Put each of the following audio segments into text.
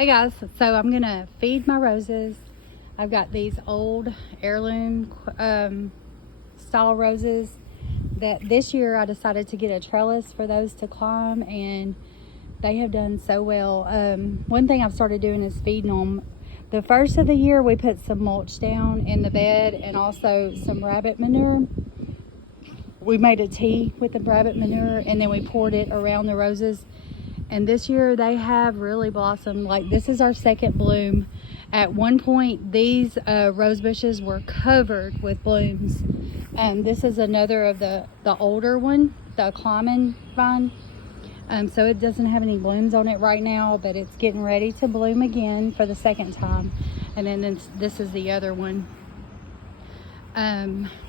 Hey guys, so I'm gonna feed my roses. I've got these old heirloom style roses that this year I decided to get a trellis for those to climb, and they have done so well. One thing I've started doing is feeding them. The first of the year we put some mulch down in the bed and also some rabbit manure. We made a tea with the rabbit manure and then we poured it around the roses. And this year they have really blossomed. Like, this is our second bloom. At one point these rose bushes were covered with blooms, and this is another of the older one, the climbing vine. So it doesn't have any blooms on it right now, but it's getting ready to bloom again for the second time. And then this is the other one.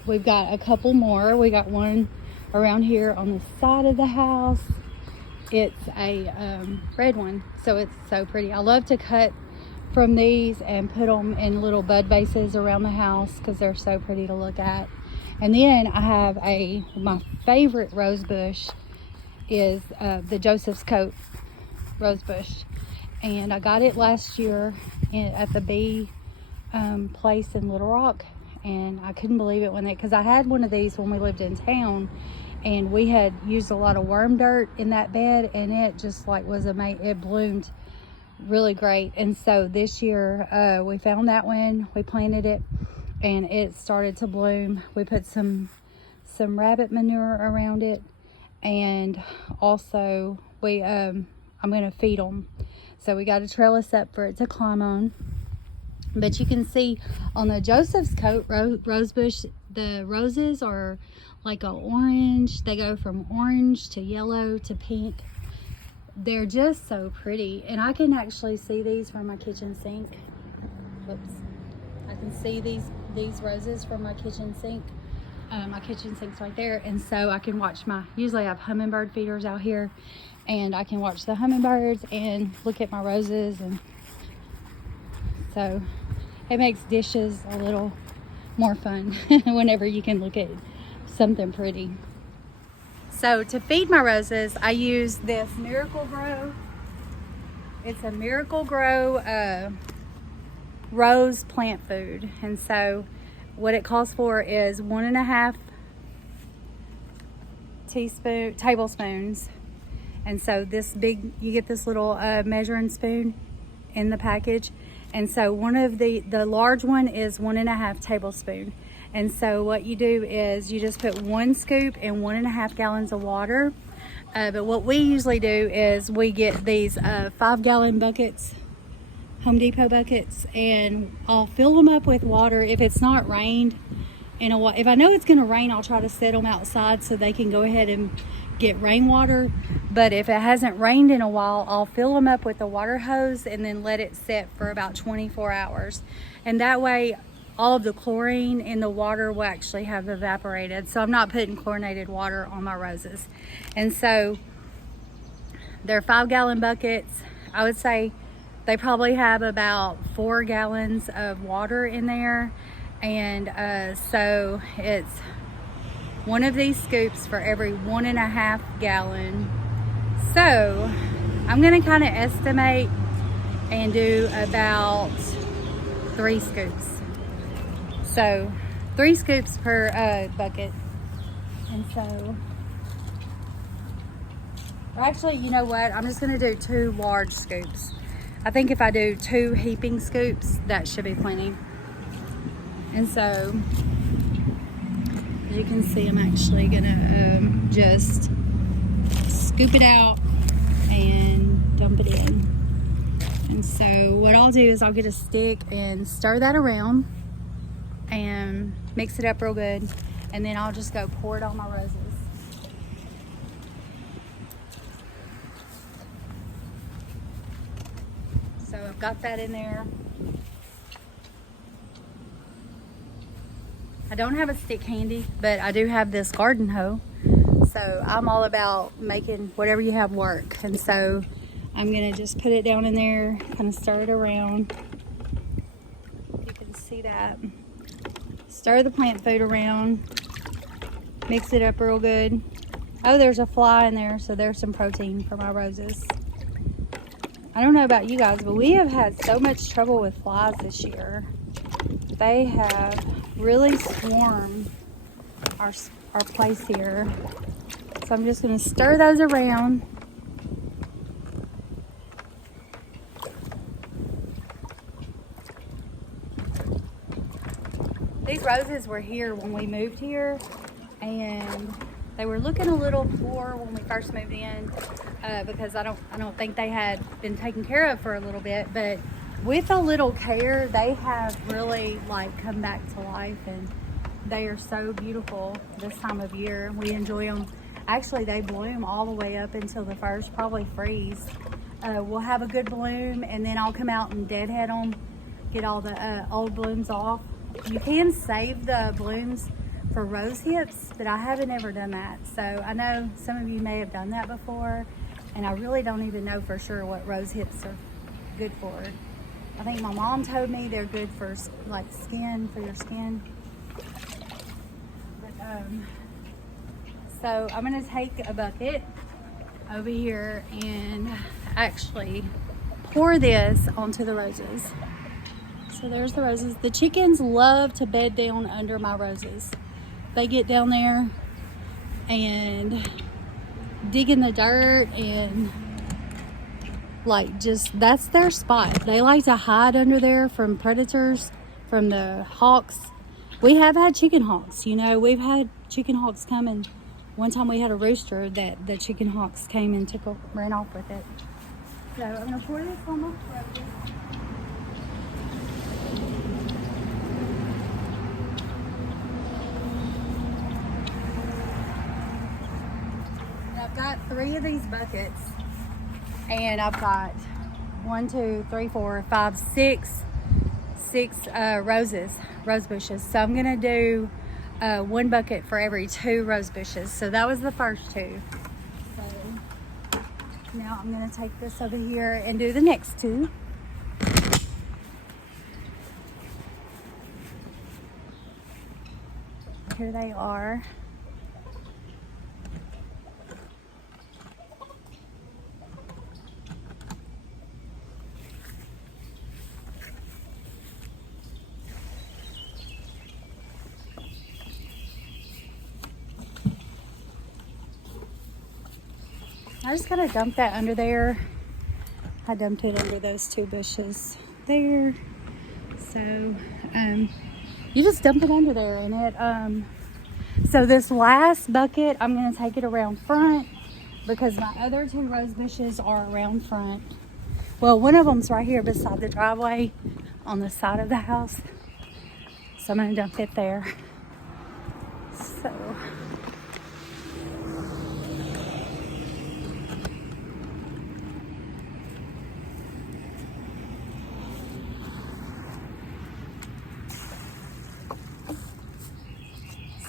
We've got a couple more. We got one around here on the side of the house. It's a red one, so it's so pretty. I love to cut from these and put them in little bud vases around the house because they're so pretty to look at. And then I have my favorite rose bush is the Joseph's Coat rose bush, and I got it last year at the bee place in Little Rock, and I couldn't believe it because I had one of these when we lived in town, and we had used a lot of worm dirt in that bed, and it just like was amazing. It bloomed really great. And so this year we found that one, we planted it, and it started to bloom. We put some rabbit manure around it, and also I'm going to feed them. So we got a trellis up for it to climb on. But you can see on the Joseph's Coat rose bush, the roses are like a orange. They go from orange to yellow to pink. They're just so pretty, and I can actually see these from my kitchen sink. Whoops. I can see these roses from my kitchen sink. My kitchen sink's right there, and so I can watch usually I have hummingbird feeders out here, and I can watch the hummingbirds and look at my roses, and so it makes dishes a little more fun whenever you can look at something pretty. So to feed my roses, I use this Miracle Grow. It's a Miracle Grow rose plant food, and so what it calls for is 1.5 tablespoons. And so you get this little measuring spoon in the package, and so one of the large one is 1.5 tablespoon. And so what you do is you just put 1 scoop in 1.5 gallons of water. But what we usually do is we get these 5-gallon buckets, Home Depot buckets, and I'll fill them up with water. If it's not rained in a while, if I know it's going to rain, I'll try to set them outside so they can go ahead and get rainwater. But if it hasn't rained in a while, I'll fill them up with the water hose and then let it sit for about 24 hours. And that way all of the chlorine in the water will actually have evaporated. So I'm not putting chlorinated water on my roses. And so they're 5-gallon buckets. I would say they probably have about 4 gallons of water in there. And so it's one of these scoops for every 1.5 gallon. So I'm gonna kind of estimate and do about 3 scoops. So 3 scoops per bucket. And so, actually, you know what? I'm just going to do 2 large scoops. I think if I do 2 heaping scoops, that should be plenty. And so, as you can see, I'm actually going to just scoop it out and dump it in. And so what I'll do is I'll get a stick and stir that around and mix it up real good, and then I'll just go pour it on my roses. So I've got that in there. I don't have a stick handy, but I do have this garden hoe. So I'm all about making whatever you have work. And so I'm gonna just put it down in there, kind of stir it around. You can see that. Stir the plant food around, mix it up real good. Oh, there's a fly in there, so there's some protein for my roses. I don't know about you guys, but we have had so much trouble with flies this year. They have really swarmed our place here. So I'm just going to stir those around. These roses were here when we moved here, and they were looking a little poor when we first moved in because I don't think they had been taken care of for a little bit, but with a little care they have really like come back to life, and they are so beautiful this time of year. We enjoy them. Actually, they bloom all the way up until the first probably freeze. We'll have a good bloom, and then I'll come out and deadhead them, get all the old blooms off. You can save the blooms for rose hips, but I haven't ever done that. So I know some of you may have done that before, and I really don't even know for sure what rose hips are good for. I think my mom told me they're good for like skin, for your skin. But, so I'm gonna take a bucket over here and actually pour this onto the roses. So there's the roses. The chickens love to bed down under my roses. They get down there and dig in the dirt, and like just that's their spot. They like to hide under there from predators, from the hawks. We have had chicken hawks, you know, we've had chicken hawks come, and one time we had a rooster that the chicken hawks came and ran off with it. So I'm gonna pour this on my roses. I've got 3 of these buckets, and I've got 1, 2, 3, 4, 5, 6 rose bushes. So I'm gonna do 1 bucket for every 2 rose bushes. So that was the first 2. So now I'm gonna take this over here and do the next 2. Here they are. I just gotta dump that under there. I dumped it under those 2 bushes there. So you just dump it under there, and it so this last bucket I'm gonna take it around front because my other 2 rose bushes are around front. Well, one of them's right here beside the driveway on the side of the house, so I'm gonna dump it there.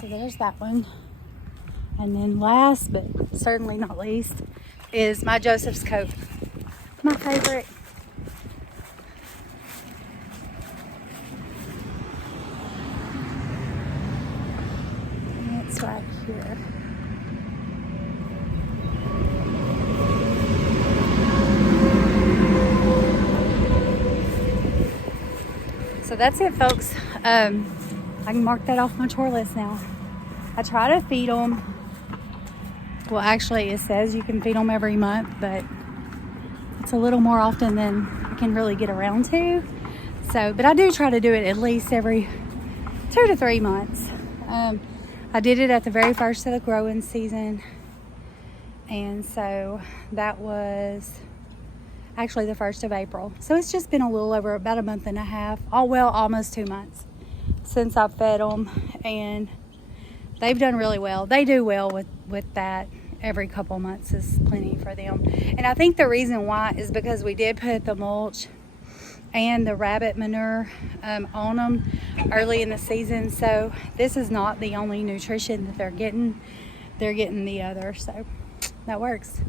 So there's that one. And then last, but certainly not least, is my Joseph's coat. My favorite. And it's right here. So that's it, folks. I can mark that off my chore list now. I try to feed them. Well, actually, it says you can feed them every month, but it's a little more often than I can really get around to. So, but I do try to do it at least every 2 to 3 months. I did it at the very first of the growing season, and so that was actually the 1st of April. So it's just been a little over about a month and a half. Almost 2 months since I've fed them, and they've done really well. They do well with that. Every couple months is plenty for them. And I think the reason why is because we did put the mulch and the rabbit manure on them early in the season. So this is not the only nutrition that they're getting. They're getting the other. So that works.